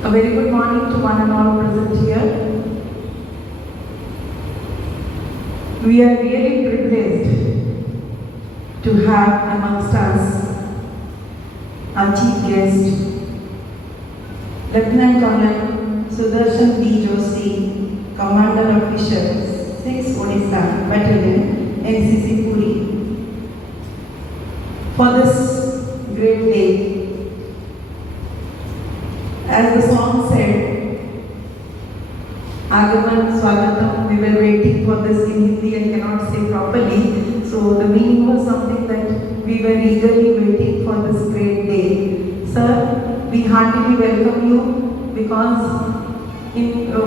A very good morning to one and all present here. We are really privileged to have amongst us our chief guest, Lieutenant Colonel Sudarshan D. Joshi, Commander Officer, 6 Odisha Battalion, NCC Puri. For this great day, as the song said, Agaman Swagatam, we were waiting for this in Hindi and cannot say properly. So the meaning was something that we were eagerly waiting for this great day. Sir, we heartily welcome you because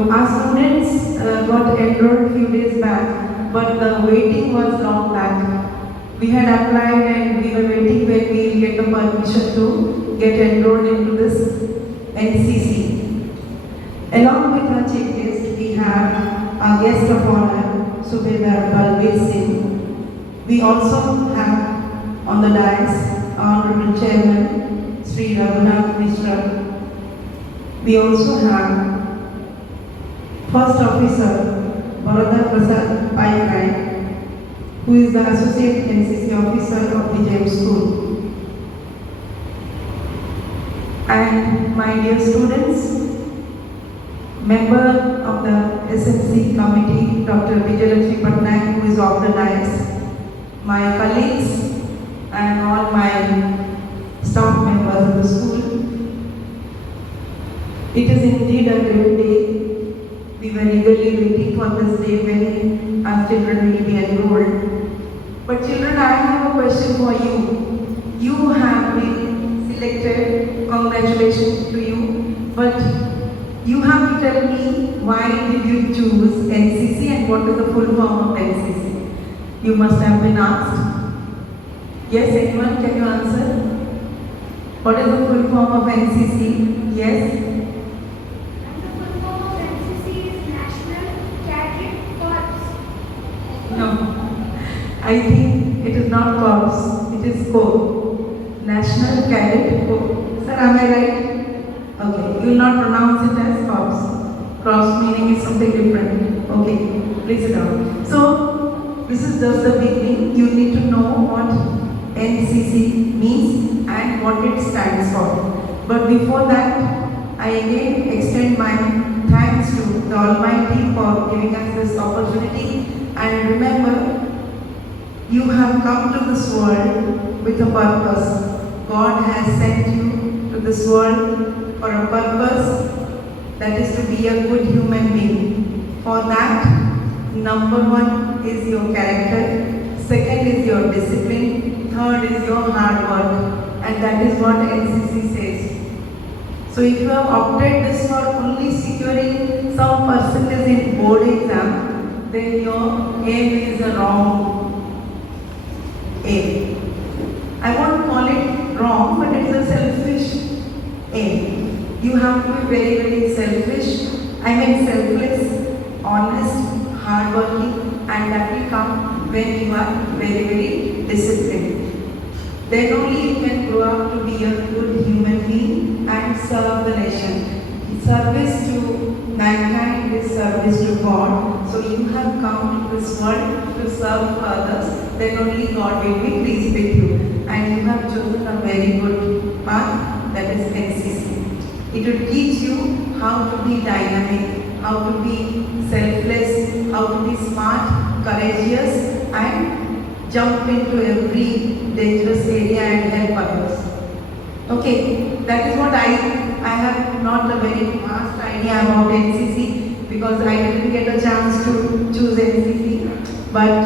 our students got enrolled few days back, but the waiting was long back. We had applied and we were waiting when we will get the permission to get enrolled into this NCC. Along with our chief guest, we have our guest of honor, Subedar Balbir Singh. We also have on the dais our Honorable Chairman, Sri Raghunath Mishra. We also have First Officer, Baroda Prasad Paikrai, who is the Associate NCC Officer of the James School. And my dear students, member of the SMC committee, Dr. Vijayalakshmi Patnaik, who is off the dais, my colleagues and all my staff members of the school. It is indeed a great day. We were eagerly waiting for this day when our children will be enrolled. But children, I have a question for you. You have been selected. Congratulations to you. But you have to tell me why did you choose NCC and what is the full form of NCC? You must have been asked. Yes, anyone? Can you answer? What is the full form of NCC? Yes? And the full form of NCC is National Cadet Corps. No. I think it is not corps, it is Corps. National Cadet Corps. Sir, am I right? Okay, you will not pronounce it as corps. Corps meaning is something different. Okay, please sit down. So, this is just the beginning. You need to know what NCC means and what it stands for. But before that, I again extend my thanks to the Almighty for giving us this opportunity. And remember, you have come to this world with a purpose. God has sent you to this world for a purpose, that is to be a good human being. For that, number one is your character, second is your discipline, third is your hard work, and that is what NCC says. So if you have opted this for only securing some percentage in board exam, then your aim is a wrong aim. I won't call it wrong, but it's a selfish aim. You have to be very, very selfish, selfless, honest, hardworking, and that will come when you are very, very disciplined. Then only you can grow up to be a good human being and serve the nation. Service to mankind is service to God. So you have come to this world to serve others, then only God will be pleased with you. And you have chosen a very good path, that is NCC. It will teach you how to be dynamic, how to be selfless, how to be smart, courageous, and jump into every dangerous area and help others. Okay, that is what I have not a very vast idea about NCC because I didn't get a chance to choose NCC, but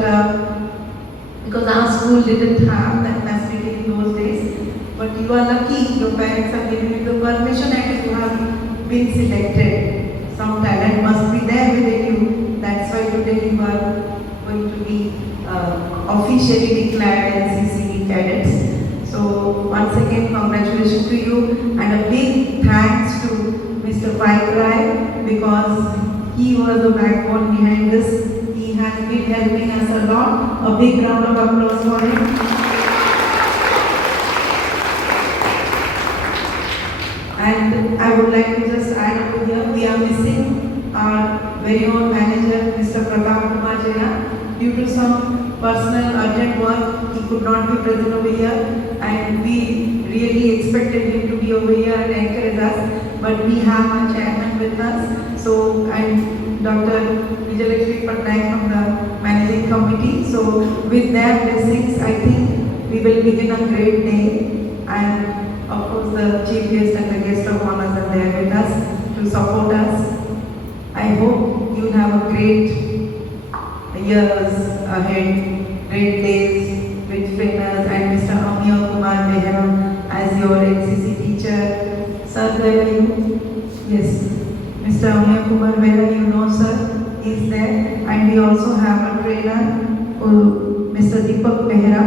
because our school didn't have that facility in those days. But you are lucky, your parents have given you the permission and you have been selected. Some talent must be there within you. That's why today you are going to be officially declared NCC cadets. So once again, congratulations to you and a big thanks to Mr. Paikrai because he was the backbone behind this. He has been helping us a lot. A big round of applause for him. And I would like to just add over here, we are missing our very own manager, Mr. Pratap Kumar Jaina. Due to some personal urgent work, he could not be present over here, and we really expected him to be over here and encourage us. But we have our chairman with us, so and Dr. Vijayalakshmi Patnaik from the managing committee. So with their blessings, I think we will begin a great day. And of course, the chief guest and the guest of honors are there with us to support us. I hope you have a great years ahead, great days with trainers and Mr. Amiya Kumar Behera as your NCC teacher. Sir, where are you? Yes, Mr. Amiya Kumar Behera, you know sir, is there. And we also have a trainer, Mr. Deepak Behera,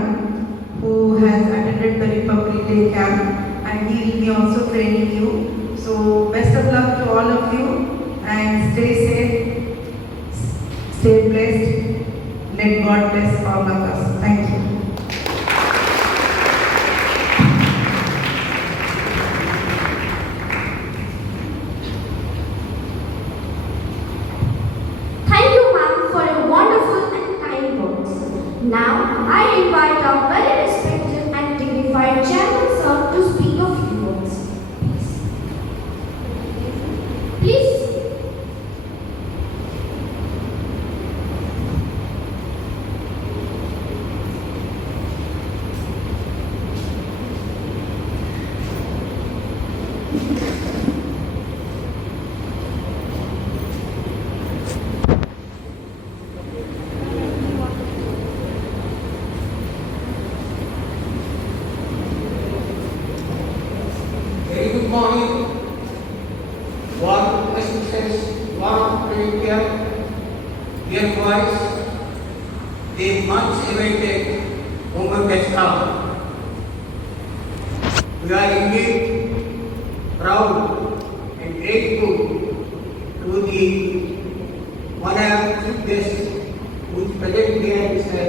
who has attended the Republic Day camp, and he will be also training you. So best of luck to all of you, and stay safe, stay blessed. Let God bless all of us. Thank you. Thank you, ma'am, for your wonderful and kind words. Now, I invite our very respected and dignified chairman, sir, to speak a few words. Please. Very good morning. Warm wishes, warm prayer, dear boys. The much awaited moment has come. We are indeed proud and grateful to the honored chief guest who is present here, Mr.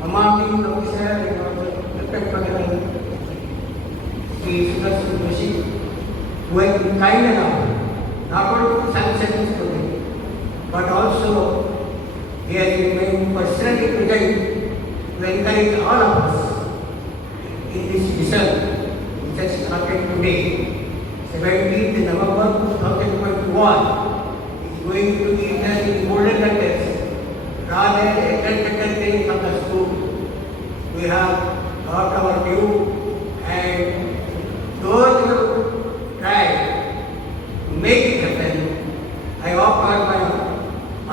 Commanding Officer and Lieutenant Colonel Sri Sudarshan Joshi, who has been kind enough not only to sanction this project, but also he has remained personally present to encourage all of us in this mission which has started today, 17th November 2021, is going to be written in golden letters rather than better things of the school. We have got our due, and those who tried to make it happen, I offer my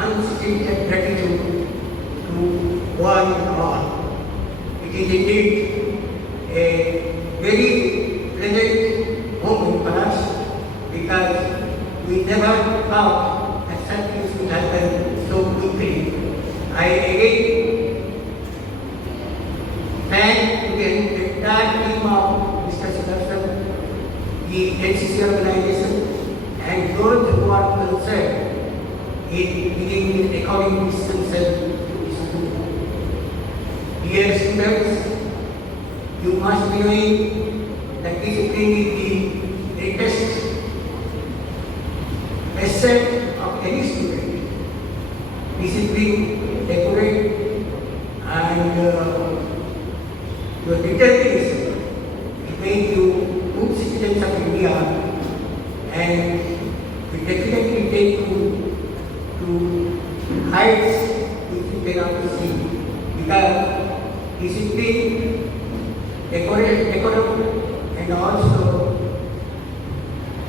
unstinted gratitude to one and all. It is indeed a very pleasant moment for us, because we never thought that such things would happen so quickly. I again thank the entire team of Mr. Sudarshan, the NCC organization, and those who are concerned in giving the according distance to school. Dear students, you must be knowing that discipline is the greatest asset of any student. Discipline, decorate, and your determination will make you good citizens of India, and will definitely take you to heights which you cannot see. Because discipline, decorum, and also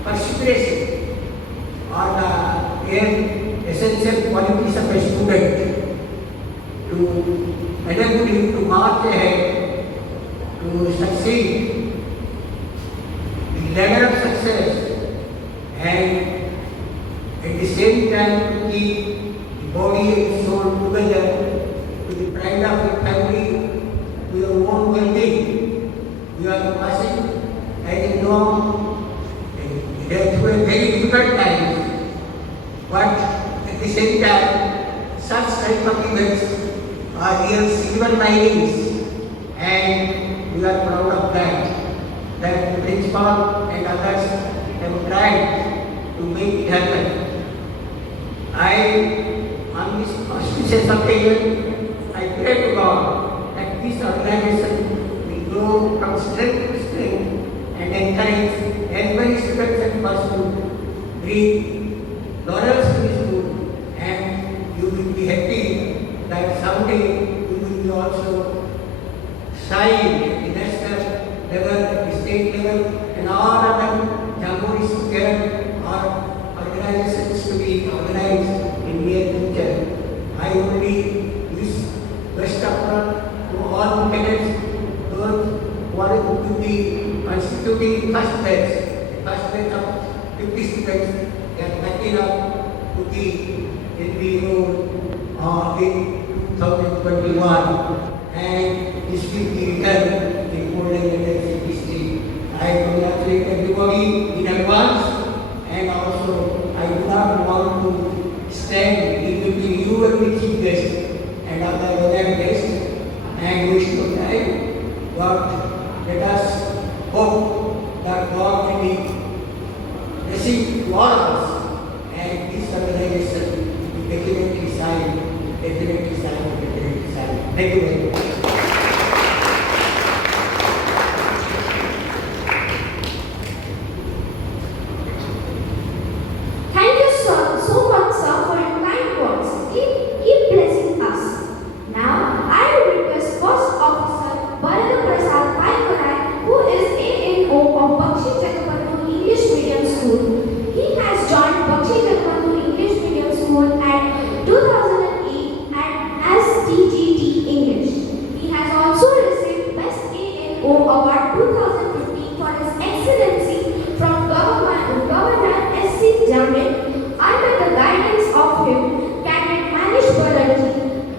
perseverance are the essential qualities of a student to enable him to march ahead, to succeed the ladder of success, and at the same time to keep the body and soul together, to the pride of your family, to your own well-being. You are passing, as you know, through a very difficult time, but at the same time, such type of events are real silver linings, and we are proud of that. That the principal and others have tried to make it happen. On this auspicious occasion, I pray to God that this organization will grow from strength to strength and encourage every student and person to bring laurels to this school, and you will be happy that someday you will be also shine at the national level, the state level, and all other jamborees together or organizations to be organized in near future. I only wish best of luck to all the cadets, those who are to be constituting first batch of 50 students. They are lucky enough to be in the role in 2021, and this will be written in golden letters in history. I congratulate everybody in advance, and also I do not want to stand in between you and the chief guest and other guests and waste your time. But let us hope that God will be blessing to all of us, and this organization will definitely shine. Thank you very much. Thank you so much, sir, for your kind words. Keep blessing us. Now, I will request First Officer Bharata Prasad Paikarai, who is ANO of Bakshi Chakabandhu English Medium School. He has joined Bakshi Chakabandhu English Medium School at 2008 and as TGT English. He has also received Best ANO Award 2015 for his excellency from Governor S.C. Jamin. Under the guidance of him, Cadet Manish Banerjee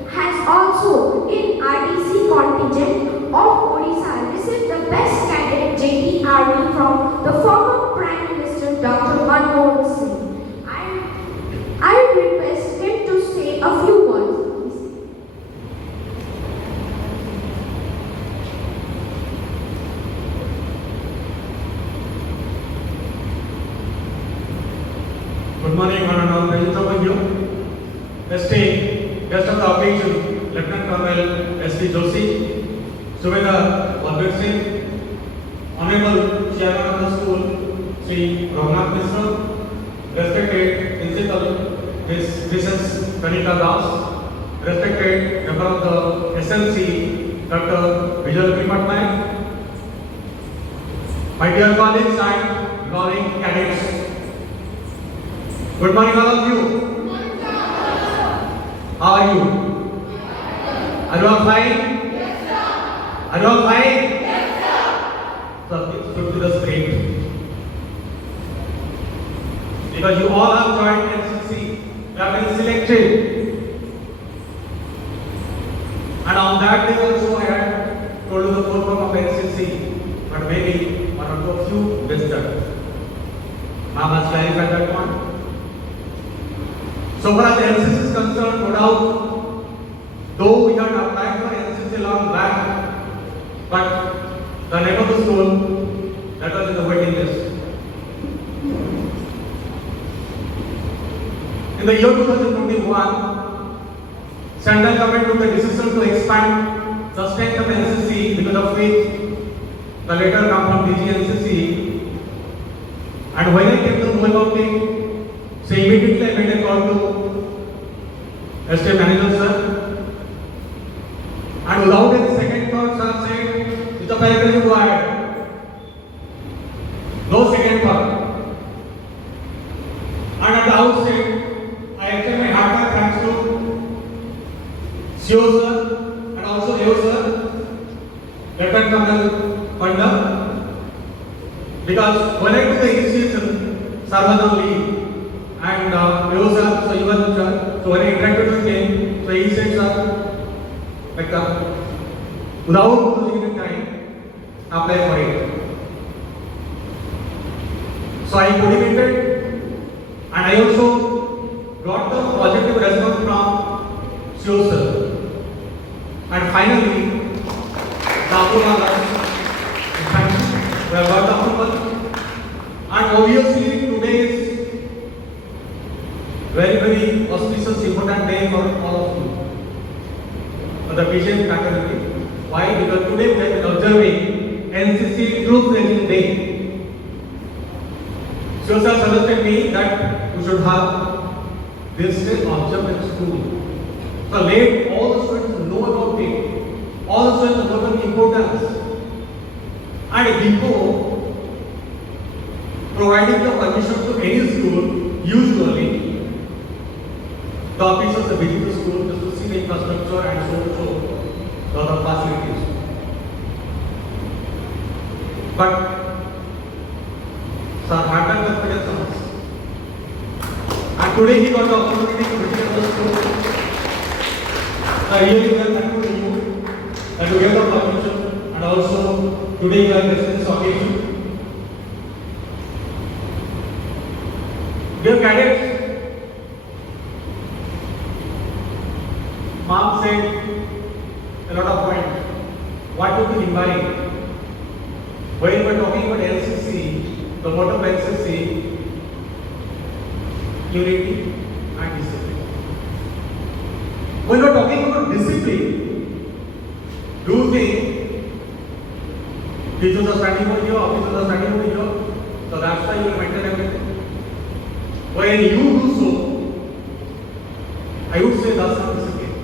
has also in RDC contingent of Odisha received the Best Cadet JD Army from the former Prime Minister Dr. Manmohan Singh. I request him to say a few words. Good morning, Honorable President of you. Esteemed guest of the occasion, Lieutenant Colonel S.D. Joshi, Subedar Balbir Singh, Honorable Chairman of the School, Sri Raghunath Mishra, respected Principal, Ms. Mrs. Kanika Das, respected member of the SLC, Dr. Vijayalakshmi Patnaik, my dear colleagues and calling cadets. Good morning, all of you. How are you? Are you all fine? Yes, sir. Are you all fine? Yes, sir. So it should be the spirit. Because you all have joined NCC, you have been selected. And on that day also I had told you the full form of NCC, but maybe one or two of you missed that. Now must clarify that one. So far as the NCC is concerned, no doubt, though we had applied for NCC long back, but the name of the school, that was in the waiting list. In the year 2021, Central Government took the decision to expand the strength of NCC, because of which the letter come from DG NCC. And when I came to know about it, so immediately I made a call to ST Manager sir, and without any second thought, sir said, it's a paragraph required. No second thought. And at the outset, I extend my heartfelt thanks to CEO sir and also AO sir, Lieutenant Colonel Panda, because when I took the initiation, sir was on leave. And AO sir, so you were in charge. So when I interacted with him, so he said, sir, like without losing any time, apply for it. So I coordinated, and I also got the positive response from CEO sir. And finally, the approval, we have got the approval. obviously today is very auspicious, important day for all of you, for the PGM fraternity. Why? Because today we have been observing NCC Troop Training Day. So sir suggested me that we should have this day observed in school. So let all the students know about it. All the students know the importance. And before providing the permission to any school, usually the officers visit the school just to see the infrastructure and so the other facilities. But Sir had that confidence on us. And today he got the opportunity to visit the school. I really well thankful to you and to get the permission, and also today we are blessed this occasion. Dear cadets, Mom said a lot of points. What to be imbibe? When we are talking about LCC, the motto of LCC, unity and discipline. When we are talking about discipline, do you think teachers are standing over here, officers are standing over here, so that's why you will maintain everything? When you do so, I would say that's not discipline.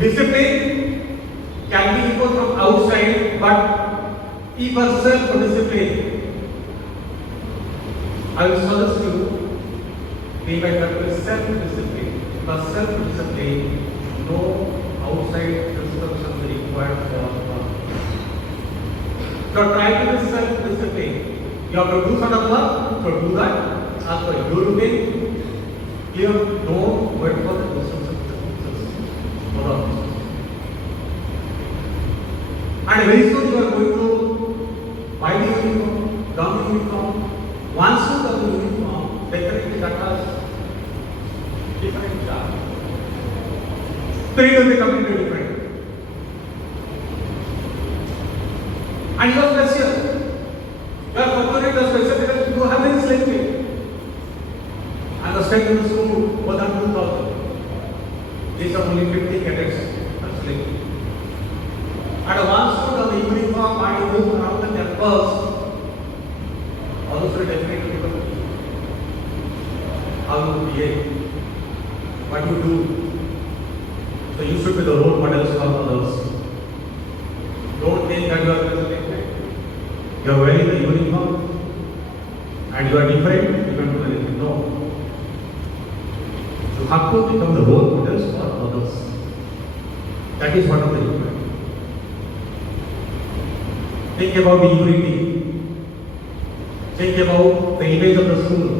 Discipline can be imposed from outside, but if a self-discipline, I will suggest you, be better with self-discipline. But self-discipline, no outside instructions required for. So try to be self-discipline. You have to do certain work, so do that. As per your routine, clear, don't wait for the instructions. And very soon you are going to buy the uniform, don the uniform. Once you don the uniform, definitely that has different charge. So it will be completely different. And you are special. You are fortunate as special because you have been selected. And the strength in the school more than 2,000. These are only 50 cadets are selected. And once you have the uniform and you move around the campus, also definitely become how you behave, what you do. So you should be the role models for others. Don't think that you are selected. You are wearing the uniform and you are different, you can do anything. No. You have to become the role models for others. That is one of the requirements. Think about the unity. Think about the image of the school.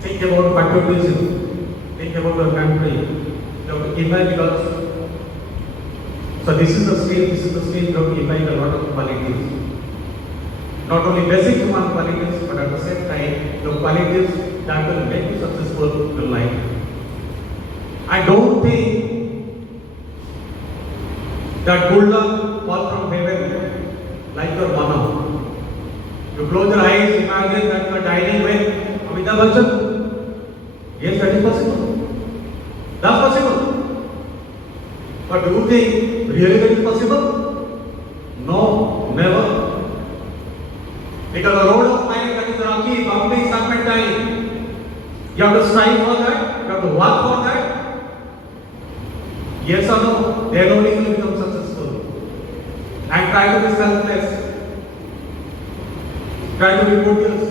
Think about patriotism. Think about your country. You have to imbibe because. So this is the stage you have to imbibe a lot of qualities. Not only basic human qualities, but at the same time, the qualities that will make you successful in life. I don't think that good luck falls from heaven like your mama. You close your eyes, imagine that you are dining with Amitabh Bachchan. Yes, that is possible. That's possible. But do you think really that is possible? No, never. Because the road of life that is rocky, bumpy, serpentine. You have to strive for that, you have to work for that. Yes or no? Then only you will become successful. And try to be selfless. Try to be courteous.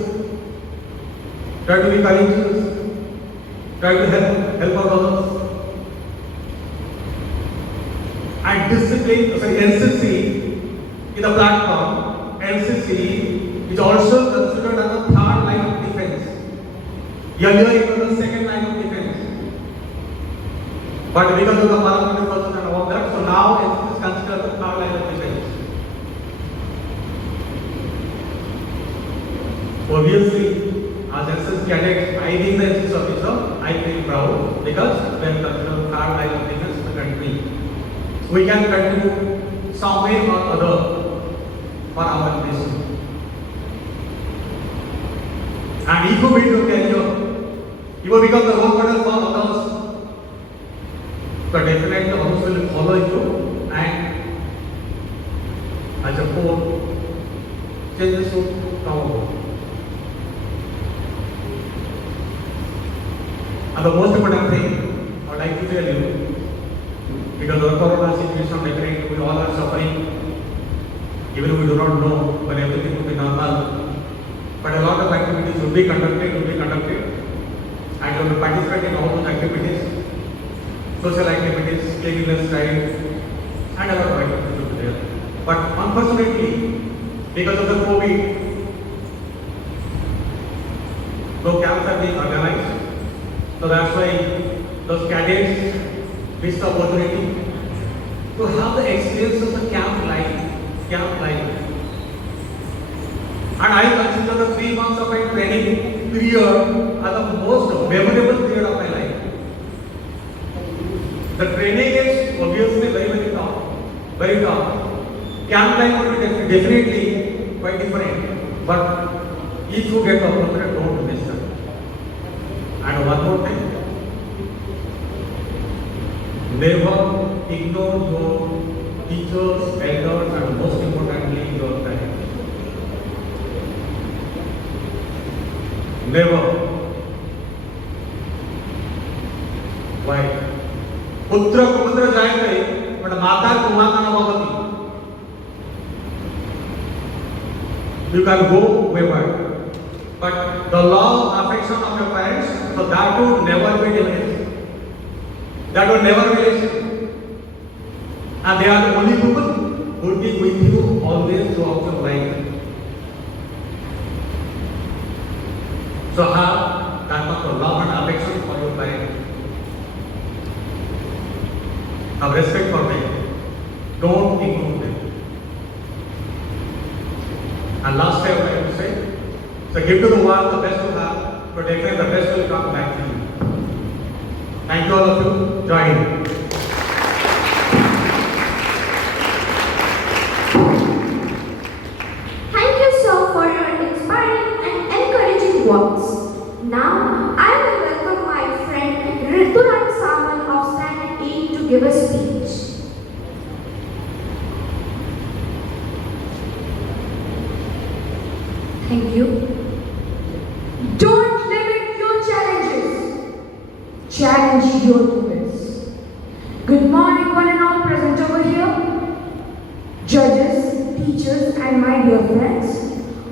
Try to be courageous. Try to help others. And discipline, NCC is a platform. NCC is also considered as a third line of defense. Earlier it was the second line of defense. But because of the parliamentary process and all that, so now NCC is considered the third line of defense. Obviously, as NCC cadets, I being the NCC officer, I feel proud because we are considered the third line of defense in the country. We can contribute some way or other for our nation. And if you build your career, you will become the role model for others. So definitely others will follow you, and as a whole, changes will come about. And the most important thing I would like to tell you, because the corona situation, definitely we all are suffering, even if we do not know when everything will be normal. But a lot of activities will be conducted, and you will participate in all those activities, social activities, cleanliness drive, and a lot of activities will be there. But unfortunately, because of the COVID, no camps are being organized. So that's why those cadets missed the opportunity to have the experience of the camp life. And I consider the 3 months of my training period as the most memorable period of my life. The training is obviously very tough. Camp life will be definitely quite different. But if you get the opportunity, don't miss it. And one more thing, never ignore your teachers, elders, and most importantly, your parents. Never. Why? पुत्र कुपुत्र जायते, but माता कुमाता न भवति. You can go wayward, but the love, affection of your parents, so that would never be diminished. That would never be less. And they are the only people who will be with you always throughout your life. So have that much of love and affection for your parents. Have respect for them. Don't ignore them. And last time I would say, so give to the world the best you have, but definitely the best will come back to you. Thank you all of you. Join. Thank you, sir, for your inspiring and encouraging words. Now, I will welcome my friend Rituran Samal of Standard 8 to give a speech. Thank you. Don't limit your challenges. Challenge your limits. Good morning, one and all present over here. Judges, teachers, and my dear friends.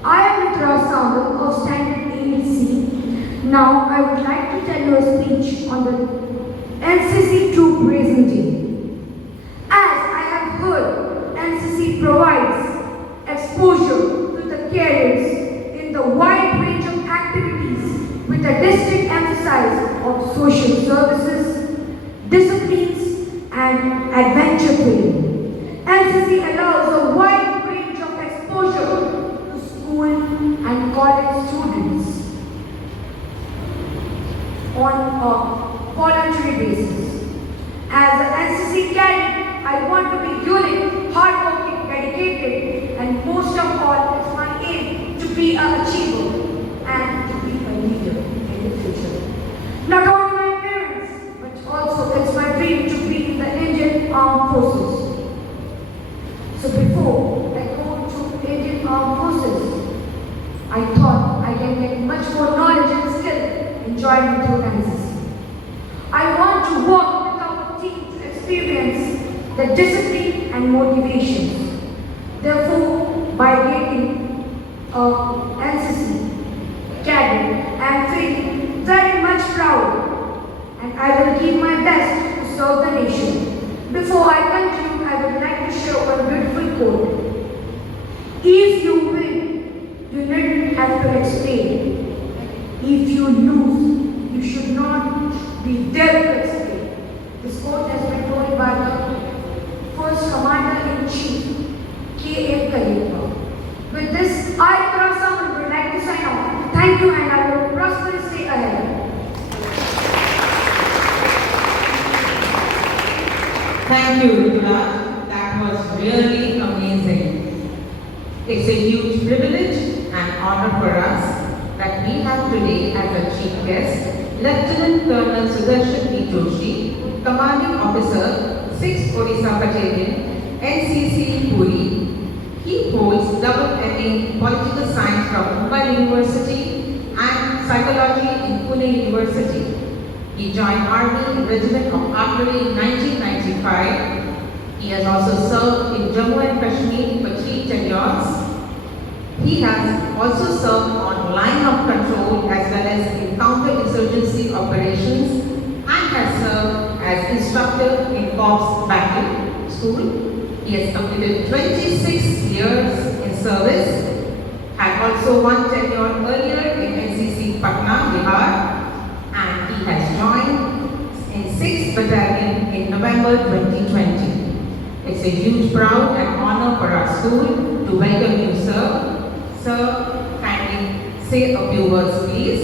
I am Mitra Samal of Standard 8C. Now, I would like to tell you a speech on the NCC Troop Raising Day. As I have heard, NCC provides exposure to the cadets in the wide range of activities with a distinct emphasis of social services, disciplines, and adventure play. NCC allows a wide range of exposure to school and college students on a voluntary basis. As an NCC cadet, I want to be unique, hardworking, dedicated, and most of all, it's my aim to be an achiever and to be a leader in the future. Not only my parents, but also it's my dream to be in the Indian Armed Forces. So before I go to Indian Armed Forces, I thought I can get much more knowledge and skill in joining through NCC. I want to work with our team to experience the discipline and motivations. Therefore, by getting NCC cadet, I am feeling very much proud, and I will give my best to serve the nation. Before I continue, I would like to share a beautiful quote. If you win, you needn't have to explain. If you lose, you should not be there to explain. This quote has been told by the first Commander-in-Chief, K.M. Kalippa. With this, I, Prasaman, would like to sign off. Thank you, and I will prosperously stay ahead. Thank you, Rituraj. That was really amazing. It's a huge privilege and honor for us that we have today as a chief guest Lieutenant Colonel Sudarshan B. Joshi, Commanding Officer, 6th Odisha Battalion, NCC Puri. He holds double MA Political Science from Mumbai University and Psychology in Pune University. He joined Army Regiment of Artillery in 1995. He has also served in Jammu and Kashmir for 3 tenures. He has also served on line of control as well as in counter-insurgency operations and has served as instructor in Corps Battle School. He has completed 26 years in service, had also one tenure earlier in NCC Patna, Bihar, and he has joined in 6th Battalion in November 2020. It's a huge proud and honor for our school to welcome you, sir. Sir, kindly say a few words, please.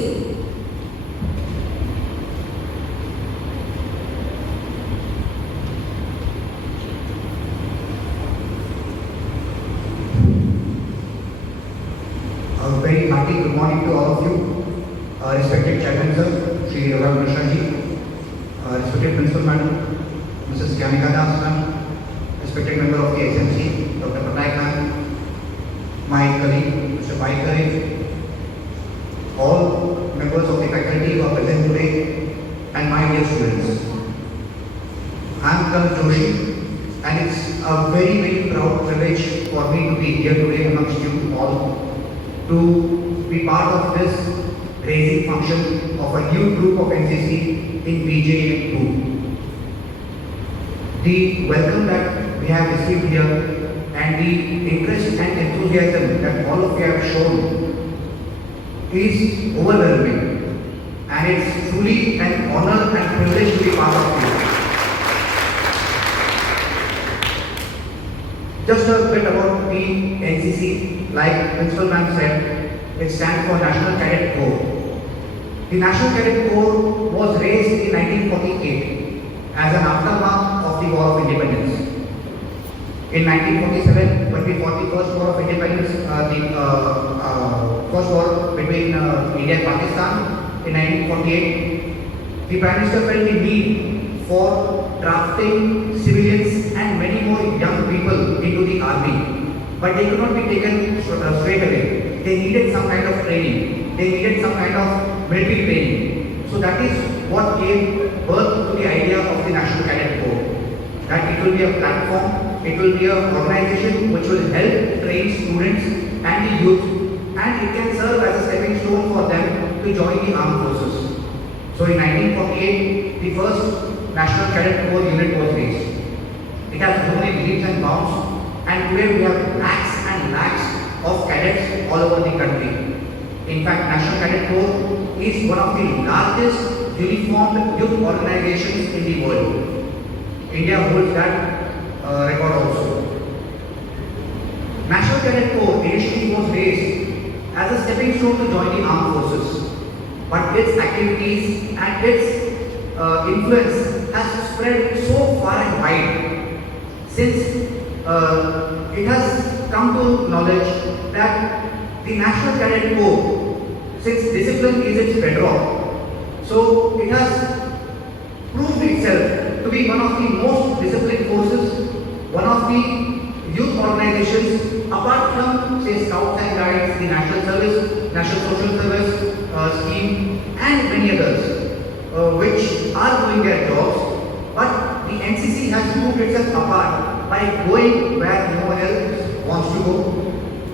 A very hearty good morning to all of you. Respected Chairman Sir, Shri Raghav Krishna ji, respected Principal Madam, Mrs. Kyanika Das ma'am, respected member of the SMC, Dr. Patnaik ma'am, my colleague, Mr. Mike Kare, all members of the faculty who are present today, and my dear students. I am Colonel Joshi, and it's a very, very proud privilege for me to be here today amongst you all to be part of this raising function of a new group of NCC in BJM 2. The welcome that we have received here and the interest and enthusiasm that all of you have shown is overwhelming, and it's truly an honor and privilege to be part of it. Just a bit about the NCC, like Principal Ma'am said, it stands for National Cadet Corps. The National Cadet Corps was raised in 1948 as an aftermath of the War of Independence. In 1947, when we fought the first War of Independence, first war between India and Pakistan, in 1948, the Prime Minister felt the need for drafting civilians and many more young people into the army. But they could not be taken straight away. They needed some kind of training. They needed some kind of military training. So that is what gave birth to the idea of the National Cadet Corps. That it will be a platform, it will be an organization which will help train students and the youth, and it can serve as a stepping stone for them to join the armed forces. So in 1948, the first National Cadet Corps unit was raised. It has grown in leaps and bounds, and today we have lakhs and lakhs of cadets all over the country. In fact, National Cadet Corps is one of the largest uniformed youth organizations in the world. India holds that record also. National Cadet Corps initially was raised as a stepping stone to join the armed forces, but its activities and its influence has spread so far and wide since it has come to knowledge that the National Cadet Corps, since discipline is its bedrock, so it has proved itself to be one of the most disciplined forces, one of the youth organizations, apart from, say, Scouts and Guides, the National Service, National Social Service scheme, and many others, which are doing their jobs. But the NCC has proved itself apart by going where no one else wants to go,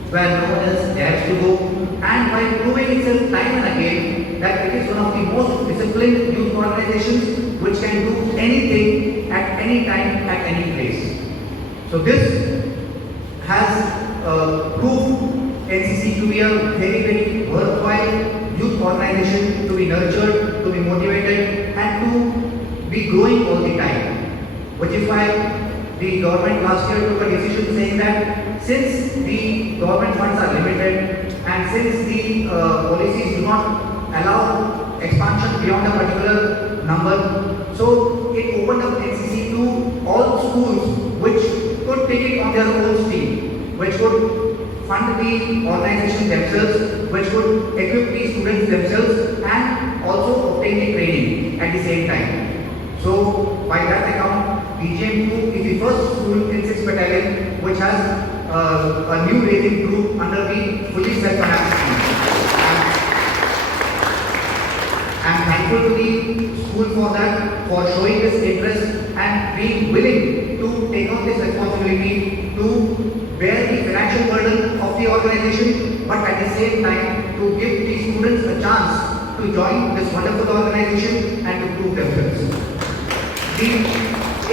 where no one else dares to go, and by proving itself time and again that it is one of the most disciplined youth organizations which can do anything at any time, at any place. So this has proved NCC to be a very, very worthwhile youth organization, to be nurtured, to be motivated, and to be growing all the time. Which is why the government last year took a decision saying that since the government funds are limited and since the policies do not allow expansion beyond a particular number, so it opened up NCC to all schools which could take it on their own steam, which could fund the organization themselves, which would equip the students themselves and also obtain the training at the same time. So by that account, BGM 2 is the first school in 6th Battalion which has a new raising group under the fully self-financed scheme. I'm thankful to the school for that, for showing this interest and being willing to take on this responsibility to bear the financial burden of the organization, but at the same time to give the students a chance to join this wonderful organization and to prove themselves. The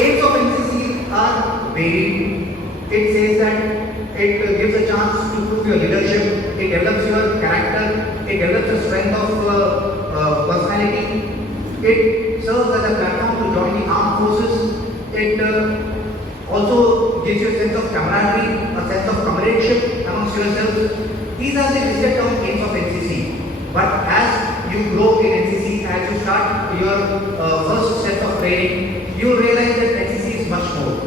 aims of NCC are varied. It says that it gives a chance to prove your leadership, it develops your character, it develops a strength of personality, it serves as a platform to join the armed forces, it also gives you a sense of camaraderie, a sense of comradeship amongst yourselves. These are the listed down aims of NCC. But as you grow in NCC, as you start your first set of training, you realize that NCC is much more.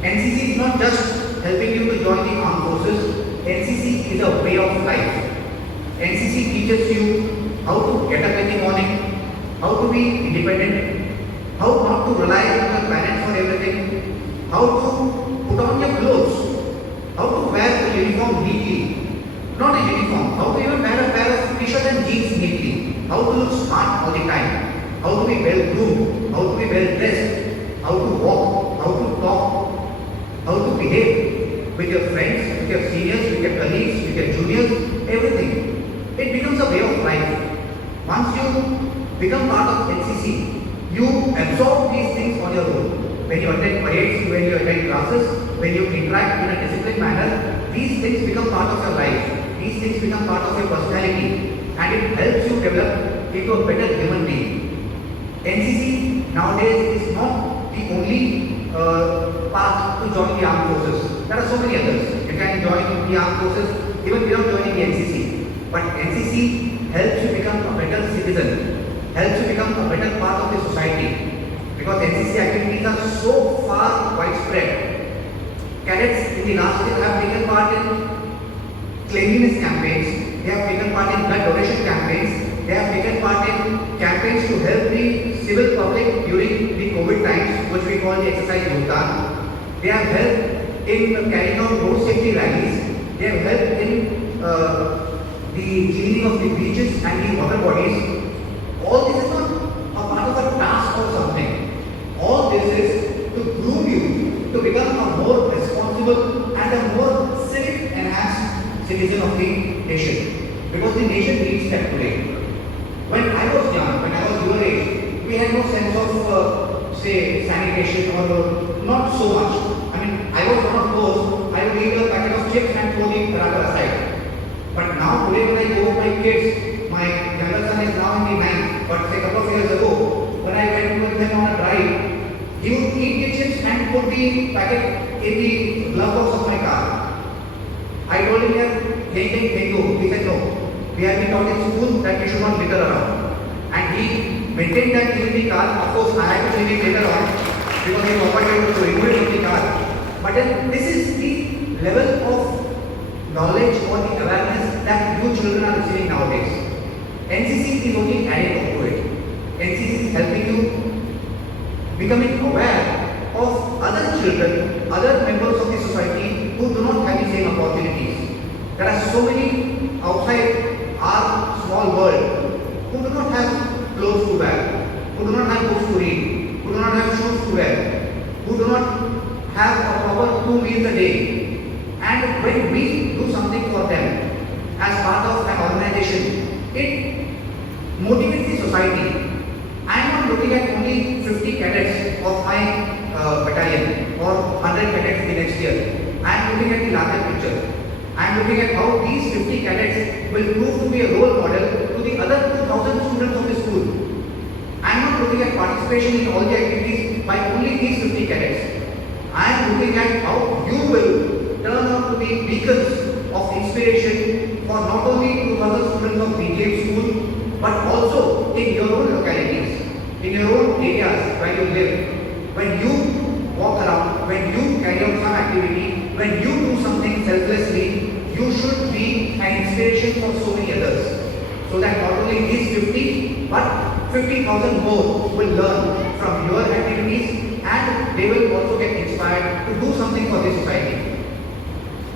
NCC is not just helping you to join the armed forces, NCC is a way of life. NCC teaches you how to get up in the morning, how to be independent, how not to rely on your parents for everything, how to put on your clothes, how to wear the uniform neatly, not a uniform, how to even wear a pair of t-shirt and jeans neatly, how to look smart all the time, how to be well groomed, how to be well dressed, how to walk, how to talk, how to behave with your friends, with your seniors, with your colleagues, with your juniors, everything. It becomes a way of life. Once you become part of NCC, you absorb these things on your own. When you attend parades, when you attend classes, when you interact in a disciplined manner, these things become part of your life. These things become part of your personality, and it helps you develop into a better human being. NCC nowadays is not the only path to join the armed forces. There are so many others. You can join the armed forces even without joining the NCC. But NCC helps you become a better citizen, helps you become a better part of the society. Because NCC activities are so far widespread. Cadets in the last year have taken part in cleanliness campaigns, they have taken part in blood donation campaigns, they have taken part in campaigns to help the civil public during the COVID times, which we call the exercise Yogdan. They have helped in carrying out road safety rallies, they have helped in the cleaning of the beaches and the water bodies. All this is not a part of a task or something. All this is to groom you to become a more responsible and a more civic enhanced citizen of the nation. Because the nation needs that today. When I was young, when I was your age, we had no sense of, say, sanitation or not so much. I mean, I was one of those, I would eat a packet of chips and throw the paratha aside. But now today when I go with my kids, my younger son is now in the 9th, but say a couple of years ago, when I went with him on a drive, he would eat the chips and put the packet in the glove box of my car. I told him here, he said no. We have been taught in school that we should not litter around. And he maintained that in the car. Of course, I had to clean it later on because he offered to remove it from the car. But then this is the level of knowledge or the awareness that you children are receiving nowadays. NCC is only adding up to it. NCC is helping you becoming aware of other children, other members of the society who do not have the same opportunities. There are so many outside our small world who do not have clothes to wear, who do not have books to read, who do not have shoes to wear, who do not have a proper 2 meals a day. And when we do something for them as part of an organization, it motivates the society. I am not looking at only 50 cadets of my battalion or 100 cadets the next year. I am looking at the larger picture. I am looking at how these 50 cadets will prove to be a role model to the other 2,000 students of the school. I am not looking at participation in all the activities by only these 50 cadets. I am looking at how you will turn out to be beacons of inspiration for not only 2,000 students of BGM school, but also in your own localities, in your own areas where you live. When you walk around, when you carry out some activity, when you do something selflessly, you should inspiration for so many others. So that not only these 50, but 50,000 more will learn from your activities and they will also get inspired to do something for this society.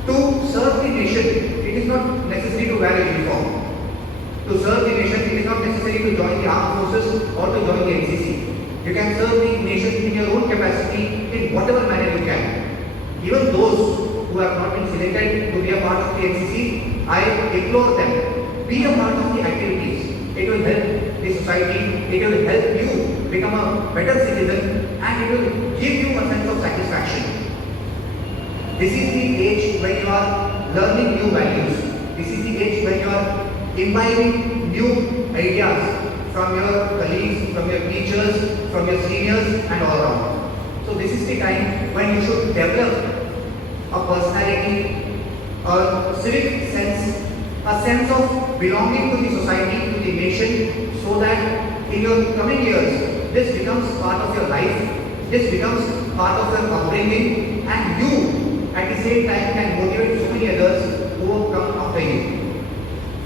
To serve the nation, it is not necessary to wear a uniform. To serve the nation, it is not necessary to join the armed forces or to join the NCC. You can serve the nation in your own capacity in whatever manner you can. Even those who have not been selected to be a part of the NCC, I implore them, be a part of the activities. It will help the society, it will help you become a better citizen and it will give you a sense of satisfaction. This is the age when you are learning new values. This is the age when you are imbibing new ideas from your colleagues, from your teachers, from your seniors and all around. So this is the time when you should develop a personality, a civic sense, a sense of belonging to the society, to the nation, so that in your coming years, this becomes part of your life, this becomes part of your upbringing and you at the same time can motivate so many others who will come after you.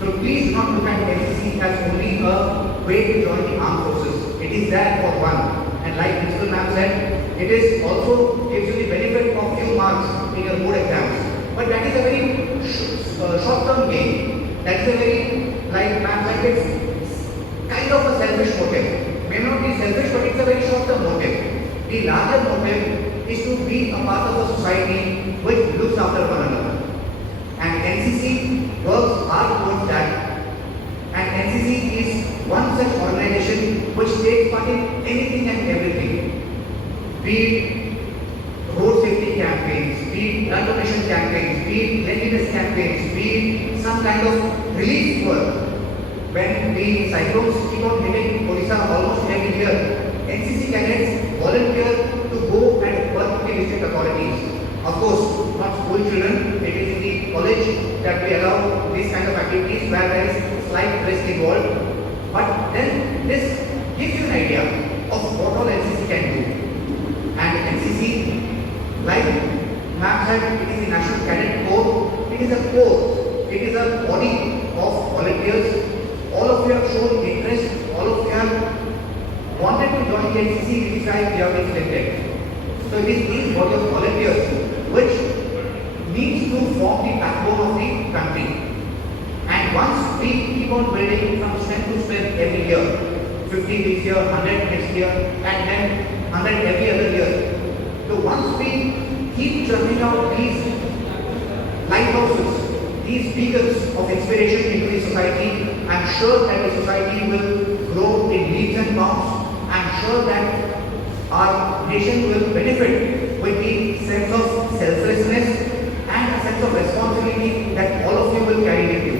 So please do not look at NCC as only a way to join the armed forces. It is there for one. And like Principal Ma'am said, it is also gives you the benefit of few marks in your board exams. But that is a very short-term gain. That is a very, like Ma'am said, it's kind of a selfish motive. May not be selfish, but it's a very short-term motive. The larger motive is to be a part of a society which looks after one another. And NCC works hard towards that. And NCC is one such organization which takes part in anything and everything. Be it road safety campaigns, be it blood donation campaigns, be it cleanliness campaigns, be it some kind of relief work. When the cyclones keep on hitting Odisha almost every year, NCC cadets volunteer to go and work with the district authorities. Of course, not school children, it is in the college that we allow these kind of activities where there is slight risk involved. But then this gives you an idea of what all NCC can do. And NCC, like Ma'am said, it is the National Cadet Corps, it is a corps, it is a body of volunteers. All of you have shown interest, all of you have wanted to join the NCC, which is why we have been selected. So it is these body of volunteers which needs to form the backbone of the country. And once we keep on building from strength to strength every year, 50 this year, 100 next year, and then 100 every other year. So once we keep churning out these lighthouses, these beacons of inspiration into the society, I am sure that the society will grow in leaps and bounds. I am sure that our nation will benefit with the sense of selflessness and a sense of responsibility that all of you will carry with you.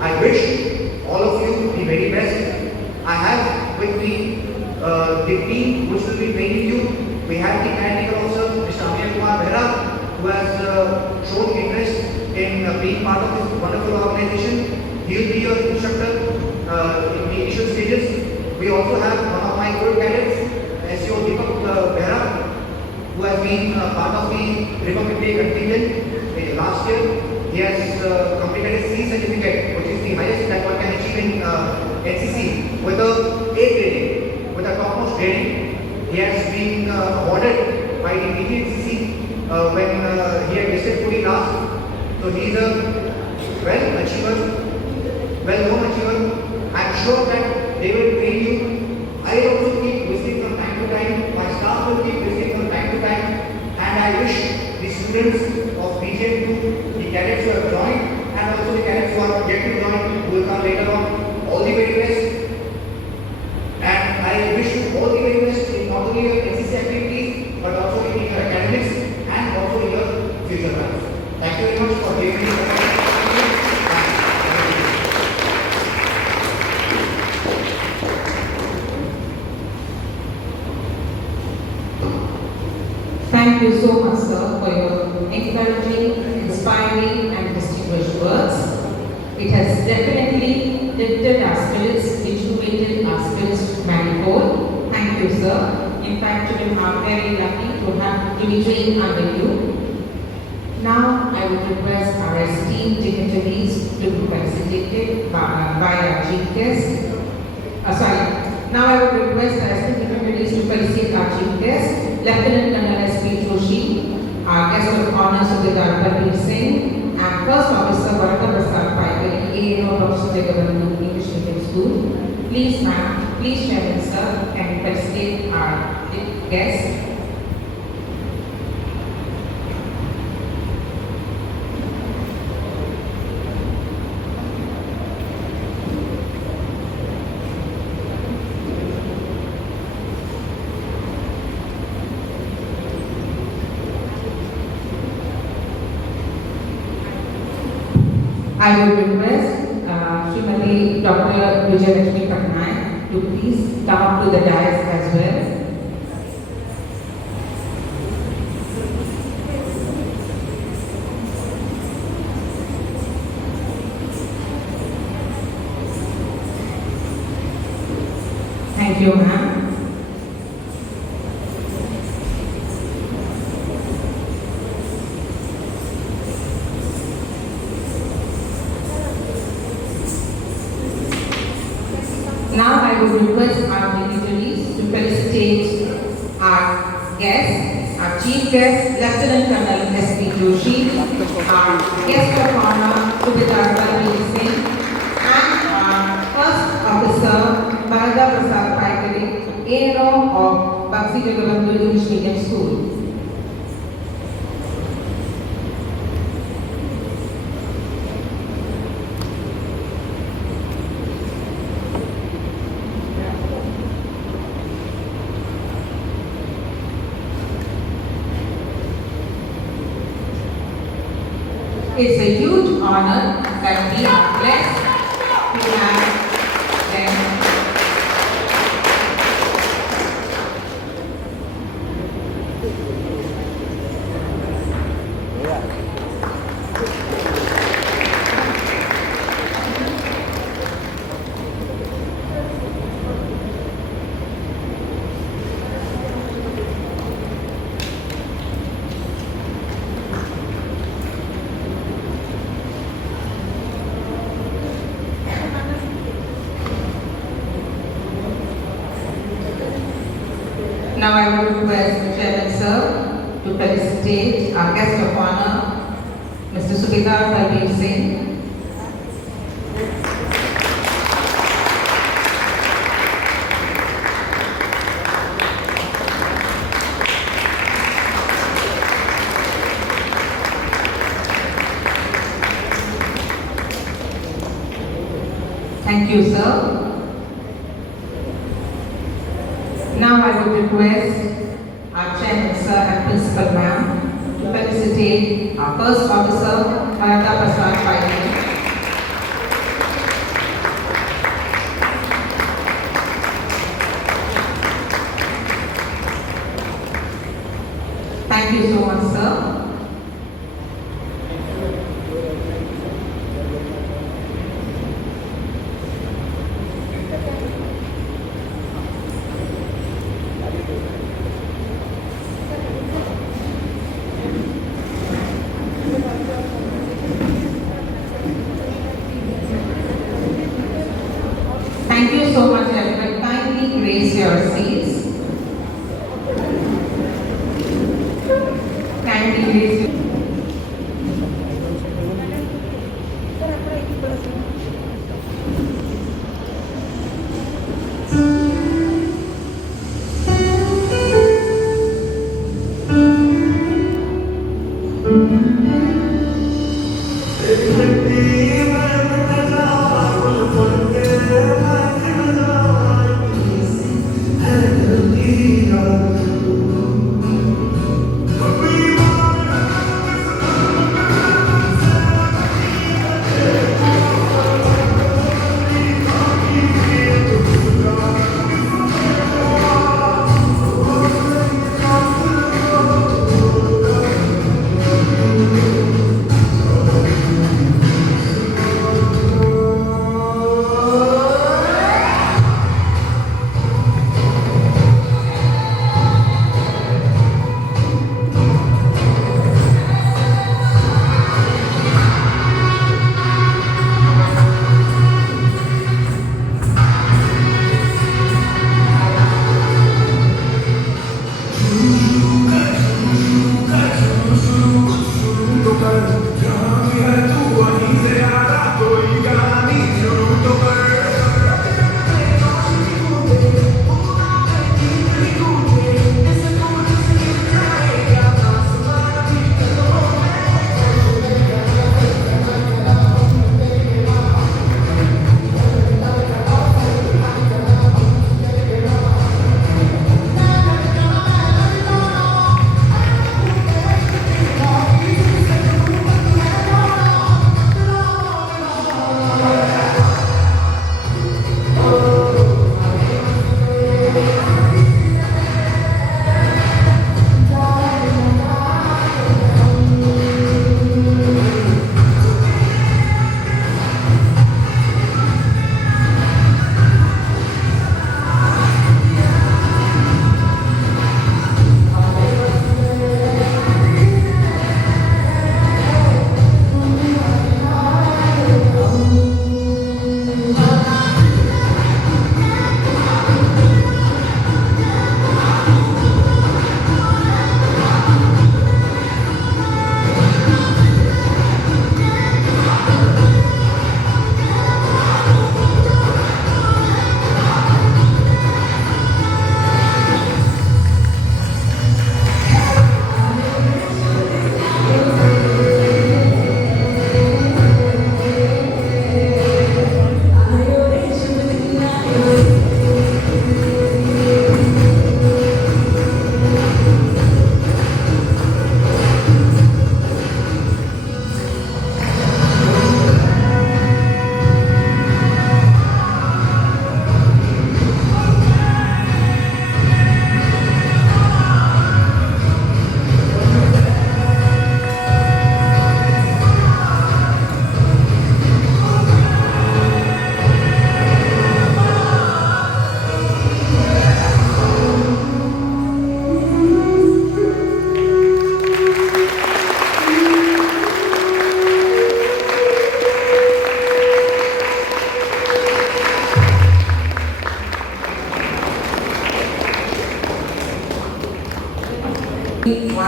I wish all of you the very best. I have with me the team which will be training you. We have the technical officer, Mr. Amir Kumar Behra, who has shown interest in being part of this wonderful organization. He will be your instructor in the initial stages. We also have one of my good cadets, SEO Deepak Behra, who has been part of the Republic Day contingent last year. He has completed a C certificate, which is the highest that one can achieve in NCC, with a A grading, with a topmost grading. He has been awarded by the DGNCC when he had visited Puri last. So he is a well achiever, well-known achiever. I am sure that they will train you. I also keep visiting from time to time. My staff will keep visiting from time to time. And I wish the students of BGM2, the cadets who have joined, and also the cadets who are yet to join, who will come later on, all the very best. And I wish you all the very best in not only your NCC activities, but also in your academics and also in your future life. Thank you very much for giving me the opportunity. Thank you so much, sir, for your encouraging, inspiring, and distinguished words. It has definitely lifted our spirits, rejuvenated our spirits manifold. Thank you, sir. In fact, we are very lucky to be trained under you. Now, I would request our esteemed dignitaries to dictated by our chief guest. Now I would request our esteemed dignitaries to felicitate our chief guest, Lieutenant Colonel S.P. Joshi, our guest of honor Subedar Barbir Singh, and First Officer Bharata Prasad Paikari, AAO of Sudegavandu English Medium School. Please ma'am, please Chairman sir, and felicitate our guest. I would request Srimati Dr. Vijayalakshmi Patnaik to please come up to the dais as well. Thank you, ma'am. Now I would request our dignitaries to felicitate our guest, our chief guest, Lieutenant Colonel S.P. Joshi, our guest of honor, Subedar Barbir Singh, and our first officer, Bharata Prasad Paikari, ANO of Bakshi Jagabandu English Medium School. It's a huge honor that we are blessed to have them. Now I would request Chairman Sir to felicitate our guest of honor, Mr. Subedar Barbir Singh. Thank you, sir. Now I would request our Chairman Sir and Principal Ma'am to felicitate our First Officer, Bharata Prasad Paikari. Thank you so much, sir. Thank you so much, everyone. Kindly raise your seats. Kindly raise your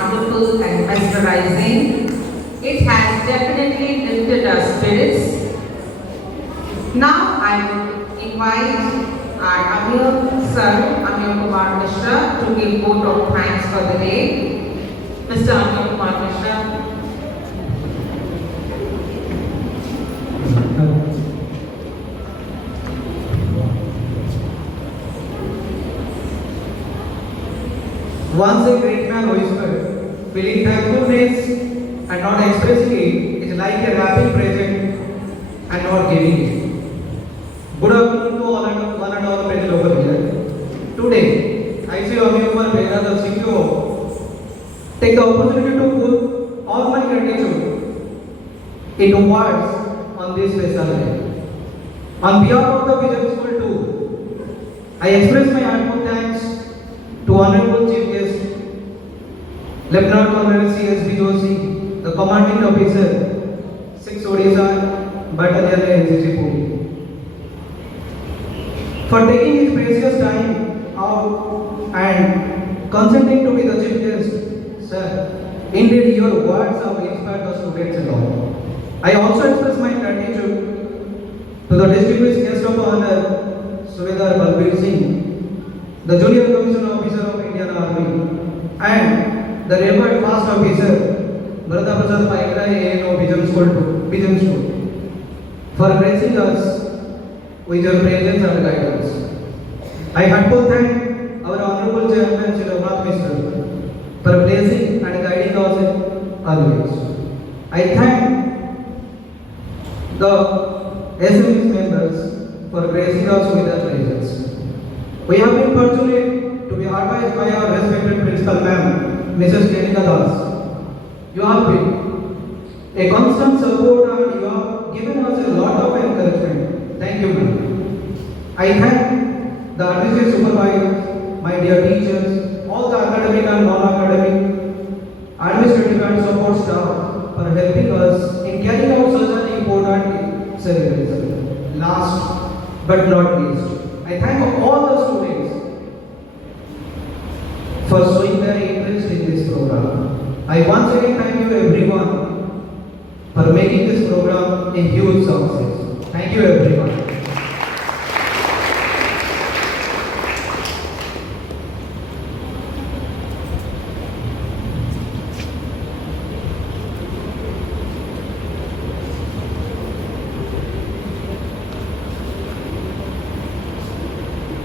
wonderful and mesmerizing. It has definitely lifted our spirits. Now I would invite our Amir Sir, Amir Kumar Mishra, to give vote of thanks for the day. Mr. Amir Kumar Mishra. Once a great man whispered, feeling thankfulness and not expressing it is like a wrapping present and not giving it. Good afternoon to one and all present over here. Today, I say Amir Kumar Behra, the CEO, take the opportunity to put all my gratitude into words on this special day. On behalf of the Vision School too, I express my heartfelt thanks to Honorable Chief Guest, Lieutenant Colonel C.S.B. Joshi, the Commanding Officer, 6 Odisha Battalion NCC Pune, for taking his precious time out and consenting to be the Chief Guest. Sir, indeed your words have inspired the students a lot. I also express my gratitude to the distinguished guest of honor, Subedar Balbir Singh, the Junior Commissioner Officer of Indian Army, and the retired First Officer, Bharata Prasad Paikra, ANO Vision School, for gracing us with your presence and guidance. I heartfelt thank our Honorable Chairman, Shri Raghunath Mishra, for blessing and guiding us always. I thank the Assembly's members for gracing us with their presence. We have been fortunate to be advised by our respected Principal Ma'am, Mrs. Kenika Das. You have been a constant support and you have given us a lot of encouragement. Thank you, ma'am. I thank the administrative supervisors, my dear teachers, all the academic and non-academic, administrative and support staff for helping us in carrying out such an important ceremony. Last but not least, I thank all the students for showing their interest in this program. I once again thank you everyone for making this program a huge success. Thank you everyone.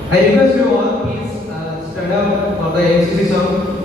I request you all please stand up for the NCC song.